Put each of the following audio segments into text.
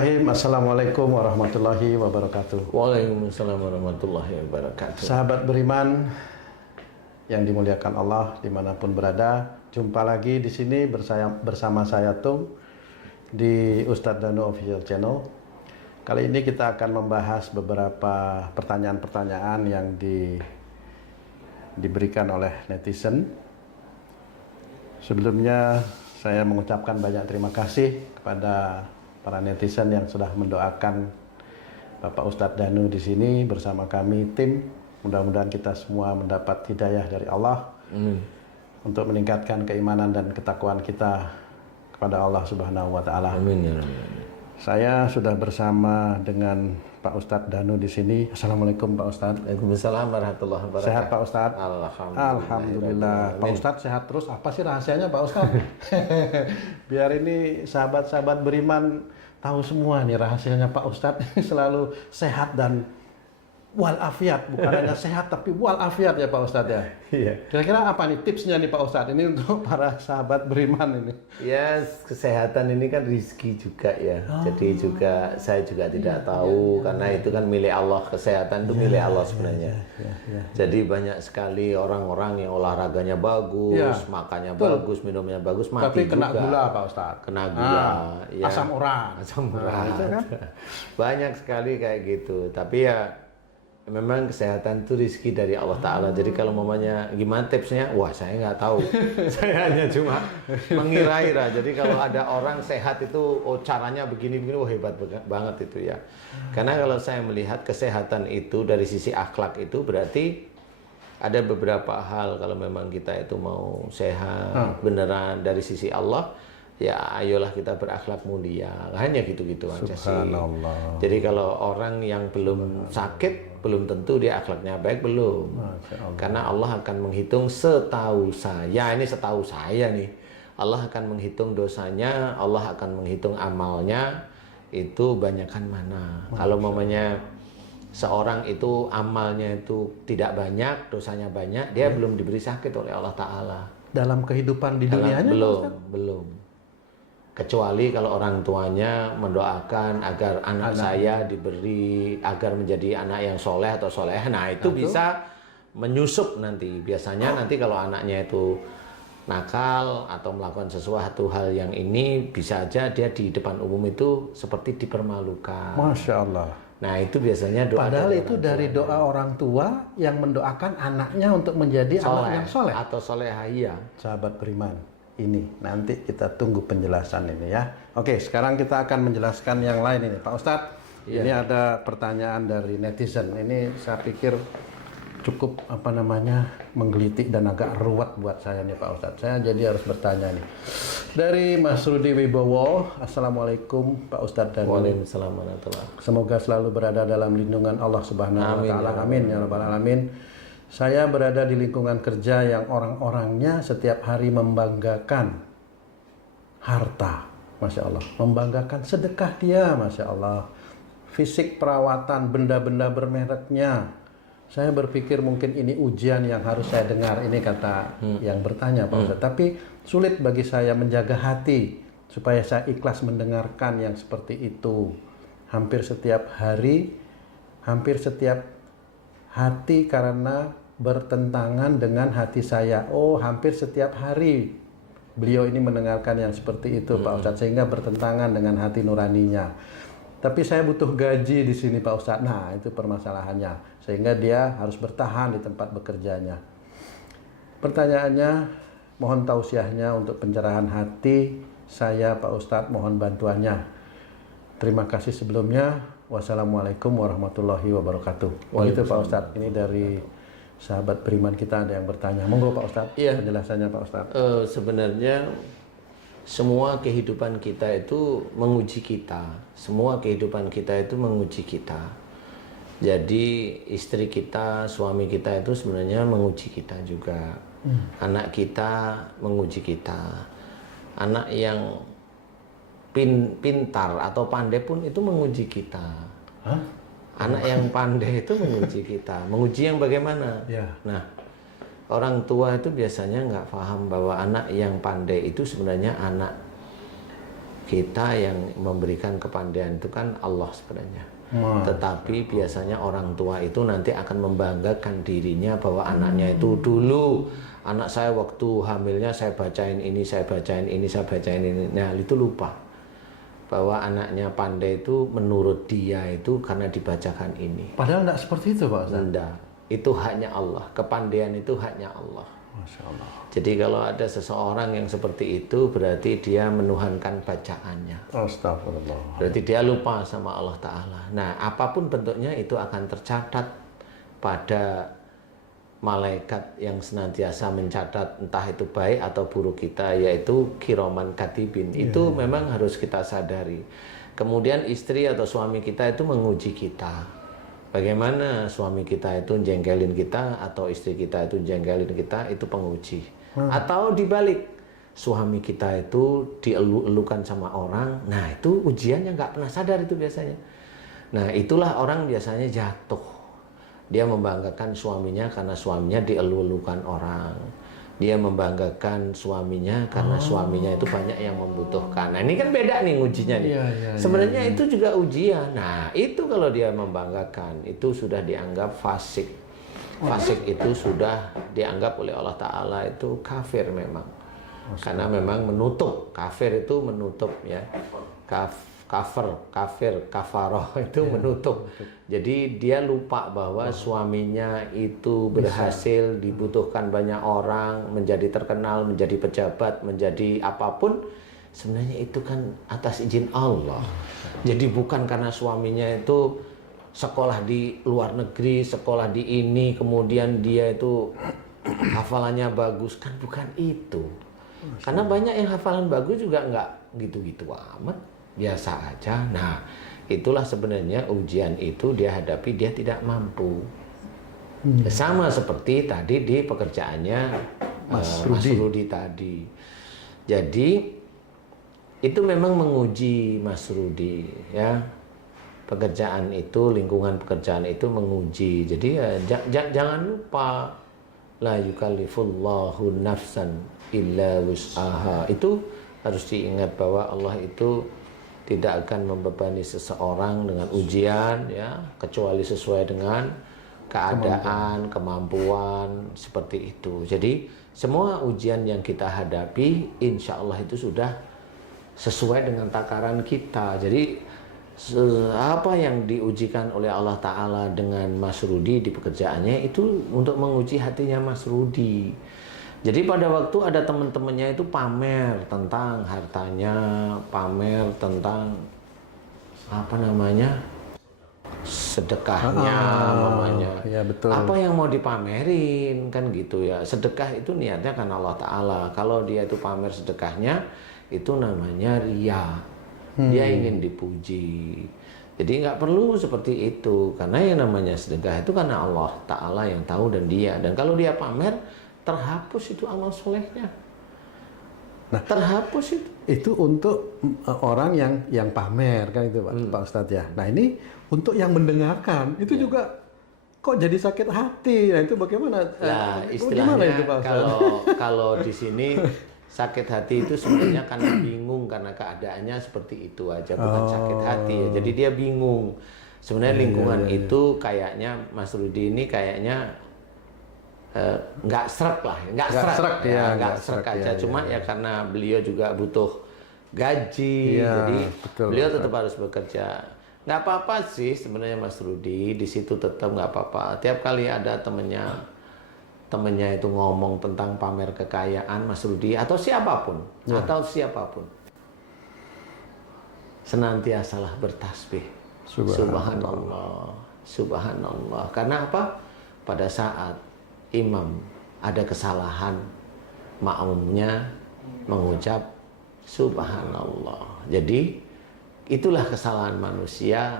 Bismillahirrahmanirrahim. Assalamualaikum warahmatullahi wabarakatuh. Waalaikumsalam warahmatullahi wabarakatuh. Sahabat beriman yang dimuliakan Allah dimanapun berada, jumpa lagi di sini bersama saya Tung di Ustadz Danu Official Channel. Kali ini kita akan membahas beberapa pertanyaan-pertanyaan yang diberikan oleh netizen. Sebelumnya saya mengucapkan banyak terima kasih kepada para netizen yang sudah mendoakan Bapak Ustadz Danu di sini bersama kami tim. Mudah-mudahan kita semua mendapat hidayah dari Allah untuk meningkatkan keimanan dan ketakwaan kita kepada Allah Subhanahu wa taala. Amin ya Rabbi. Saya sudah bersama dengan Pak Ustadz Danu di sini. Assalamualaikum Pak Ustadz. Waalaikumsalam warahmatullahi wabarakatuh. Sehat Pak Ustadz? Alhamdulillah. Pak Ustadz sehat terus. Apa sih rahasianya Pak Ustadz? Biar ini sahabat-sahabat beriman tahu semua nih rahasianya Pak Ustadz selalu sehat dan walafiat. Bukan hanya sehat tapi walafiat ya Pak Ustadz ya. Iya. Kira-kira apa nih tipsnya nih Pak Ustadz ini untuk para sahabat beriman ini? Ya, kesehatan ini kan rezeki juga ya. Jadi juga saya juga tidak tahu karena itu kan milik Allah. Kesehatan itu milik Allah sebenarnya. Jadi banyak sekali orang-orang yang olahraganya bagus, makannya bagus, minumnya bagus, mati tapi kena juga. gula Pak Ustadz. Kena gula, ya. Asam urat. Asam urat. Itu kan? Banyak sekali kayak gitu. Tapi ya memang kesehatan itu rezeki dari Allah Ta'ala. Jadi kalau mamanya gimana tipsnya? Wah, saya nggak tahu. Saya hanya cuma mengira-ira. Jadi kalau ada orang sehat itu, oh caranya begini-begini, wah hebat banget itu ya. Karena kalau saya melihat kesehatan itu dari sisi akhlak itu berarti ada beberapa hal kalau memang kita itu mau sehat beneran dari sisi Allah, ya ayolah kita berakhlak mulia. Hanya gitu-gitu aja sih. Jadi kalau orang yang belum sakit, belum tentu dia akhlaknya baik, belum. Karena Allah akan menghitung setahu saya, ini setahu saya nih, Allah akan menghitung dosanya, Allah akan menghitung amalnya, itu banyakkan mana. Kalau mamanya seorang itu amalnya itu tidak banyak, dosanya banyak, dia belum diberi sakit oleh Allah Ta'ala. Dalam kehidupan di dunianya? Belum. Kecuali kalau orang tuanya mendoakan agar anak saya diberi, agar menjadi anak yang soleh atau soleh. Nah itu bisa menyusup nanti. Biasanya nanti kalau anaknya itu nakal atau melakukan sesuatu hal yang ini, bisa aja dia di depan umum itu seperti dipermalukan. Masya Allah. Nah itu biasanya doa. Padahal itu dari doa orang tua yang mendoakan anaknya untuk menjadi anak yang soleh atau solehah, iya. Sahabat beriman, ini nanti kita tunggu penjelasan ini ya. Oke, sekarang kita akan menjelaskan yang lain ini Pak Ustadz. Ini ada pertanyaan dari netizen. Ini saya pikir cukup menggelitik dan agak ruwet buat saya nih Pak Ustadz. Saya jadi harus bertanya nih. Dari Mas Rudi Wibowo, Assalamualaikum Pak Ustadz dan Waalaikumsalam warahmatullahi wabarakatuh. Semoga selalu berada dalam lindungan Allah Subhanahu wa taala. Amin ya rabbal alamin. Saya berada di lingkungan kerja yang orang-orangnya setiap hari membanggakan harta, Masya Allah. Membanggakan sedekah dia, Masya Allah. Fisik, perawatan, benda-benda bermereknya. Saya berpikir mungkin ini ujian yang harus saya dengar. Ini kata yang bertanya Pak Ustadz. Tapi sulit bagi saya menjaga hati supaya saya ikhlas mendengarkan yang seperti itu. Hampir setiap hari, hampir setiap hati karena bertentangan dengan hati saya. Oh, hampir setiap hari beliau ini mendengarkan yang seperti itu Pak Ustadz, sehingga bertentangan dengan hati nuraninya. Tapi saya butuh gaji di sini Pak Ustadz. Nah, itu permasalahannya. Sehingga dia harus bertahan di tempat bekerjanya. Pertanyaannya, mohon tausiahnya untuk pencerahan hati saya Pak Ustadz, mohon bantuannya. Terima kasih sebelumnya. Wassalamualaikum warahmatullahi wabarakatuh. Itu Pak Ustadz, ini dari sahabat beriman kita ada yang bertanya. Monggo Pak Ustadz, penjelasannya Pak Ustadz. Sebenarnya semua kehidupan kita itu menguji kita. Semua kehidupan kita itu menguji kita. Jadi istri kita, suami kita itu sebenarnya menguji kita juga. Anak kita menguji kita. Anak yang pintar atau pandai pun itu menguji kita. Anak yang pandai itu menguji kita. Menguji yang bagaimana? Nah, orang tua itu biasanya nggak paham bahwa anak yang pandai itu sebenarnya anak Kita yang memberikan kepandaian itu kan Allah sebenarnya. Tetapi biasanya orang tua itu nanti akan membanggakan dirinya bahwa anaknya itu dulu, anak saya waktu hamilnya saya bacain ini, saya bacain ini, saya bacain ini. Nah itu lupa bahwa anaknya pandai itu menurut dia itu karena dibacakan ini. Padahal tidak seperti itu Pak Ustaz. Tidak, itu haknya Allah. Kepandaian itu haknya Allah. Masya Allah. Jadi kalau ada seseorang yang seperti itu berarti dia menuhankan bacaannya. Astagfirullah. Berarti dia lupa sama Allah Ta'ala. Nah apapun bentuknya itu akan tercatat pada malaikat yang senantiasa mencatat entah itu baik atau buruk kita, yaitu kiraman katibin. Itu memang harus kita sadari. Kemudian istri atau suami kita itu menguji kita. Bagaimana suami kita itu jengkelin kita atau istri kita itu jengkelin kita, itu penguji. Atau dibalik, suami kita itu dielu-elukan sama orang, nah itu ujiannya nggak pernah sadar itu biasanya. Nah itulah orang biasanya jatuh. Dia membanggakan suaminya karena suaminya dielu-elukan orang. Dia membanggakan suaminya karena suaminya itu banyak yang membutuhkan. Nah ini kan beda nih ujinya nih. Sebenarnya itu juga ujian. Nah itu kalau dia membanggakan, itu sudah dianggap fasik. Fasik itu sudah dianggap oleh Allah Ta'ala itu kafir memang. Karena memang menutup. Kafir itu menutup ya. Kafir, kafaroh itu menutup. Jadi dia lupa bahwa suaminya itu berhasil, dibutuhkan banyak orang, menjadi terkenal, menjadi pejabat, menjadi apapun. Sebenarnya itu kan atas izin Allah. Jadi bukan karena suaminya itu sekolah di luar negeri, sekolah di ini, kemudian dia itu hafalannya bagus, kan bukan itu. Karena banyak yang hafalan bagus juga nggak gitu-gitu amat, biasa aja. Nah itulah sebenarnya ujian itu dia hadapi, dia tidak mampu. Sama seperti tadi di pekerjaannya Mas Rudi tadi. Jadi itu memang menguji Mas Rudi ya. Pekerjaan itu, lingkungan pekerjaan itu menguji. Jadi ya, jangan lupa, la yukallifullahu nafsan illa wus'aha. Itu harus diingat bahwa Allah itu tidak akan membebani seseorang dengan ujian ya, kecuali sesuai dengan keadaan, kemampuan seperti itu. Jadi semua ujian yang kita hadapi insya Allah itu sudah sesuai dengan takaran kita. Jadi apa yang diujikan oleh Allah Ta'ala dengan Mas Rudi di pekerjaannya itu untuk menguji hatinya Mas Rudi. Jadi pada waktu ada teman-temannya itu pamer tentang hartanya, pamer tentang apa namanya, sedekahnya, mamanya. Ya, betul. Apa yang mau dipamerin kan gitu ya. Sedekah itu niatnya kan Allah Ta'ala. Kalau dia itu pamer sedekahnya, itu namanya riya. Dia ingin dipuji. Jadi nggak perlu seperti itu, karena yang namanya sedekah itu karena Allah Ta'ala yang tahu dan dia. Dan kalau dia pamer, terhapus itu amal solehnya. Nah, terhapus itu. Itu untuk orang yang pamer kan itu Pak Ustadz ya. Nah ini untuk yang mendengarkan itu juga kok jadi sakit hati. Nah itu bagaimana? Nah istilahnya itu, Pak kalau di sini sakit hati itu sebenarnya karena bingung, karena keadaannya seperti itu aja, bukan sakit hati ya. Jadi dia bingung. Sebenarnya lingkungan itu kayaknya Mas Rudi ini kayaknya nggak srek lah, nggak srek aja. Cuma ya karena beliau juga butuh gaji, jadi beliau tetap harus bekerja. Nggak apa-apa sih sebenarnya Mas Rudi di situ tetap nggak apa-apa. Tiap kali ada temennya itu ngomong tentang pamer kekayaan Mas Rudi atau siapapun, senantiasalah bertasbih. Subhanallah, subhanallah. Karena apa? Pada saat imam ada kesalahan, makmumnya mengucap subhanallah. Jadi itulah kesalahan manusia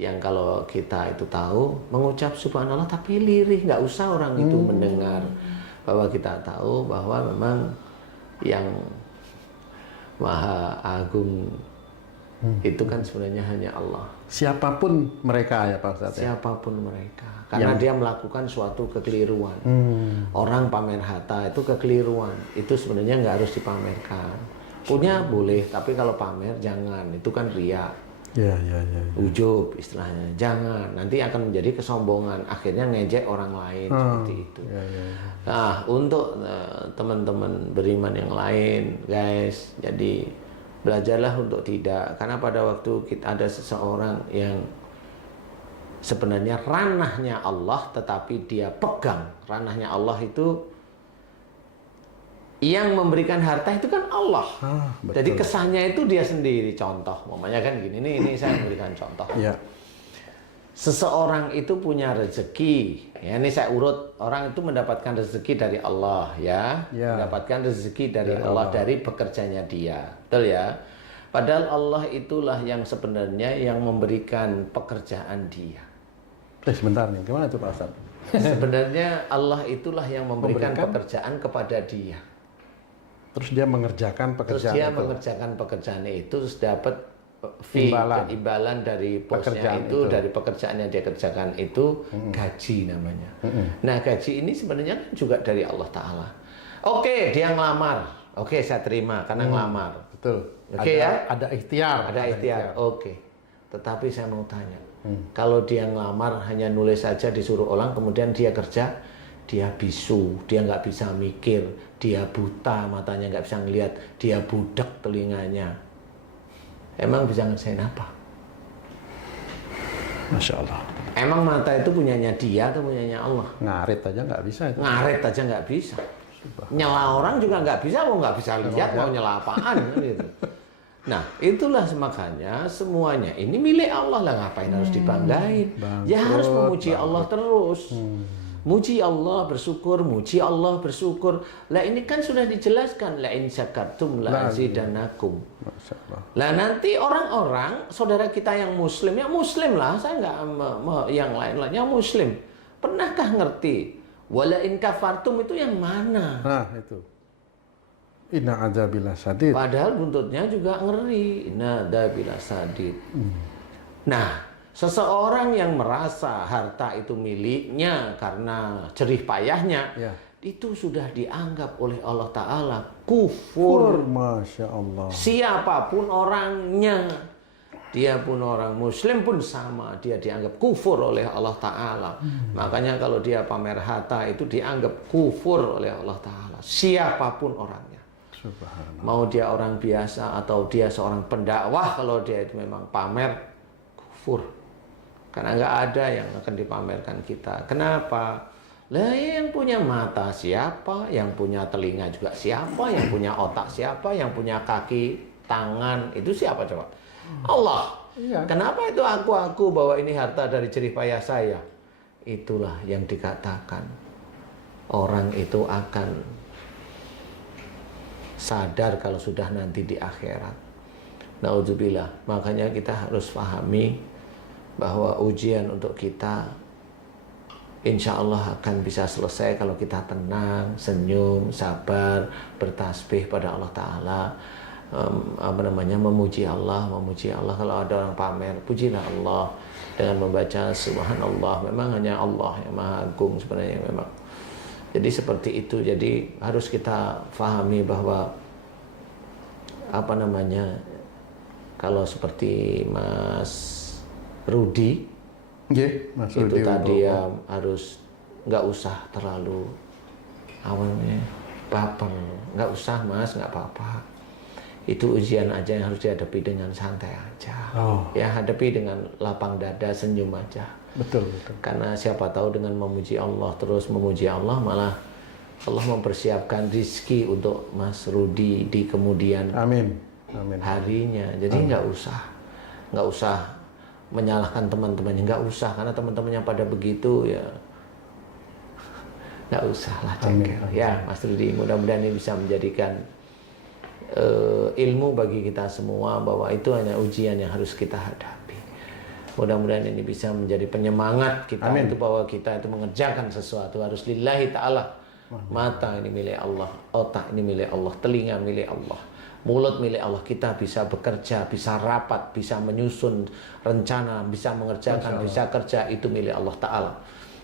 yang kalau kita itu tahu mengucap subhanallah tapi lirih, nggak usah orang itu mendengar, bahwa kita tahu bahwa memang yang maha agung itu kan sebenarnya hanya Allah. Siapapun mereka ya Pak Ustadz. Siapapun mereka, karena dia melakukan suatu kekeliruan. Orang pamer harta itu kekeliruan, itu sebenarnya nggak harus dipamerkan. Punya boleh, tapi kalau pamer jangan. Itu kan riya. Ya. Ujub istilahnya. Jangan, nanti akan menjadi kesombongan. Akhirnya ngejek orang lain seperti itu. Ya. Nah, untuk teman-teman beriman yang lain, guys, jadi belajarlah untuk tidak. Karena pada waktu kita ada seseorang yang sebenarnya ranahnya Allah, tetapi dia pegang ranahnya Allah itu, yang memberikan harta itu kan Allah. Betul. Jadi kesannya itu dia sendiri. Contoh, umpamanya kan gini, ini saya memberikan contoh. Ya. Seseorang itu punya rezeki. Ya, ini saya urut, orang itu mendapatkan rezeki dari Allah, ya. Mendapatkan rezeki dari Allah dari bekerjanya dia. Betul ya? Padahal Allah itulah yang sebenarnya yang memberikan pekerjaan dia. Sebentar nih, gimana tuh Pak Ustaz? Sebenarnya Allah itulah yang memberikan pekerjaan kepada dia. Terus dia mengerjakan pekerjaan itu. Mengerjakan pekerjaannya itu, terus dapat imbalan dari bosnya itu, dari pekerjaan yang dia kerjakan itu, gaji namanya. Nah, gaji ini sebenarnya kan juga dari Allah Ta'ala. Oke, dia ngelamar. Oke, saya terima karena ngelamar. Betul. Oke, ya? Ada ikhtiar. Ada ikhtiar. Oke. Tetapi saya mau tanya, kalau dia ngelamar hanya nulis saja disuruh orang, kemudian dia kerja, dia bisu, dia nggak bisa mikir, dia buta, matanya nggak bisa ngelihat, dia budak telinganya. Emang bisa ngerasain apa? Masya Allah. Emang mata itu punyanya dia atau punyanya Allah? Ngarit aja nggak bisa itu. Ngaret aja nggak bisa. Nyela orang juga nggak bisa, mau nggak bisa lihat, mau nyela apaan kan gitu. Nah, itulah makanya semuanya ini milik Allah lah, ngapain harus dibanggain? Ya harus memuji Allah terus. Muji Allah, bersyukur, muji Allah, bersyukur. Lah ini kan sudah dijelaskan, la in syakartum la azidanakum. Lah nanti orang-orang, saudara kita yang muslim, ya muslim lah, saya nggak yang lain-lainnya muslim. Pernahkah ngerti? Wala in kafartum itu yang mana? Nah, itu. Inna adzabillah sadid. Padahal buntutnya juga ngeri. Inna adzabillah sadid. Nah, seseorang yang merasa harta itu miliknya karena jerih payahnya, itu sudah dianggap oleh Allah Ta'ala kufur. Masya Allah. Siapapun orangnya, dia pun orang muslim pun sama, dia dianggap kufur oleh Allah Ta'ala. Makanya kalau dia pamer harta itu dianggap kufur oleh Allah Ta'ala. Siapapun orangnya. Mau dia orang biasa atau dia seorang pendakwah, kalau dia itu memang pamer, kufur. Karena nggak ada yang akan dipamerkan kita. Kenapa? Lah yang punya mata siapa? Yang punya telinga juga siapa? Yang punya otak siapa? Yang punya kaki, tangan, itu siapa coba? Allah. Kenapa itu aku bahwa ini harta dari jerih payah saya? Itulah yang dikatakan. Orang itu akan sadar kalau sudah nanti di akhirat. Na'udzubillah. Makanya kita harus pahami bahwa ujian untuk kita insya Allah akan bisa selesai kalau kita tenang, senyum, sabar, bertasbih pada Allah Ta'ala, memuji Allah. Kalau ada orang pamer, pujilah Allah dengan membaca subhanallah. Memang hanya Allah yang maha agung sebenarnya memang. Jadi seperti itu. Jadi harus kita pahami bahwa kalau seperti Mas Rudi, Mas itu Rudi tadi ya harus nggak usah terlalu awalnya baper, nggak usah Mas, nggak apa-apa. Itu ujian aja yang harus dihadapi dengan santai aja. Ya hadapi dengan lapang dada, senyum aja. Betul. Karena siapa tahu dengan memuji Allah, terus memuji Allah, malah Allah mempersiapkan rizki untuk Mas Rudi di kemudian harinya. Jadi nggak usah menyalahkan teman-temannya, nggak usah, karena teman-temannya pada begitu ya nggak usah lah cengkel. Ya Mas Rudi, mudah-mudahan ini bisa menjadikan ilmu bagi kita semua bahwa itu hanya ujian yang harus kita hadapi. Mudah-mudahan ini bisa menjadi penyemangat kita itu bahwa kita itu mengerjakan sesuatu harus lillahi ta'ala. Mata ini milik Allah, otak ini milik Allah, telinga milik Allah, mulut milik Allah. Kita bisa bekerja, bisa rapat, bisa menyusun rencana, bisa mengerjakan, bisa kerja, itu milik Allah Ta'ala.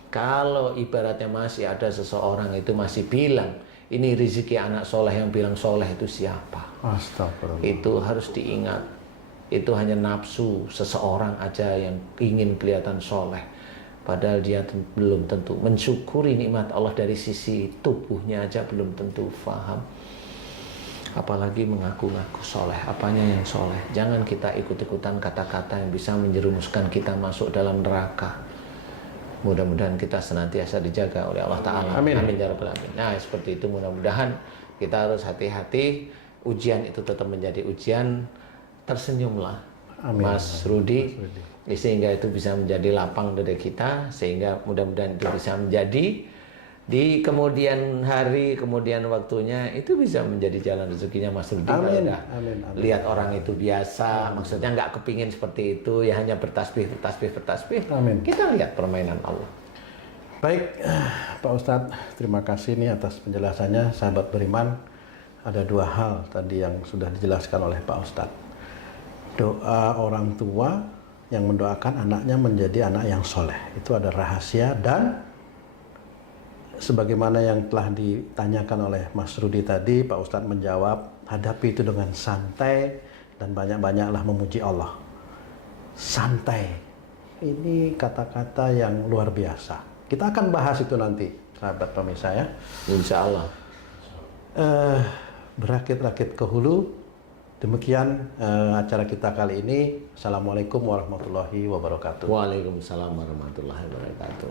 Kalau ibaratnya masih ada seseorang itu masih bilang Ini rezeki anak soleh, yang bilang soleh itu siapa? Astagfirullah. Itu harus diingat. Itu hanya nafsu seseorang aja yang ingin kelihatan soleh. Padahal dia belum tentu mensyukuri nikmat Allah dari sisi tubuhnya aja belum tentu faham. Apalagi mengaku-ngaku soleh. Apanya yang soleh? Jangan kita ikut-ikutan kata-kata yang bisa menjerumuskan kita masuk dalam neraka. Mudah-mudahan kita senantiasa dijaga oleh Allah Ta'ala. Amin. Amin ya Rabbal Alamin. Nah seperti itu, mudah-mudahan kita harus hati-hati. Ujian itu tetap menjadi ujian. Tersenyumlah, Amin. Mas Rudi, sehingga itu bisa menjadi lapang dari kita, sehingga mudah-mudahan itu bisa menjadi di kemudian hari, kemudian waktunya itu bisa menjadi jalan rezekinya Mas Rudi. Amin. Udah Amin. lihat orang itu biasa, maksudnya nggak kepingin seperti itu, ya hanya bertasbih. Amin. Kita lihat permainan Allah. Baik, Pak Ustadz, terima kasih nih atas penjelasannya. Sahabat beriman, ada dua hal tadi yang sudah dijelaskan oleh Pak Ustadz. Doa orang tua yang mendoakan anaknya menjadi anak yang soleh, itu ada rahasia, dan sebagaimana yang telah ditanyakan oleh Mas Rudi tadi, Pak Ustadz menjawab, hadapi itu dengan santai dan banyak-banyaklah memuji Allah. Santai, ini kata-kata yang luar biasa. Kita akan bahas itu nanti, sahabat pemirsa ya. Insya Allah. Berakit-rakit ke hulu. Demikian acara kita kali ini. Assalamualaikum warahmatullahi wabarakatuh. Waalaikumsalam warahmatullahi wabarakatuh.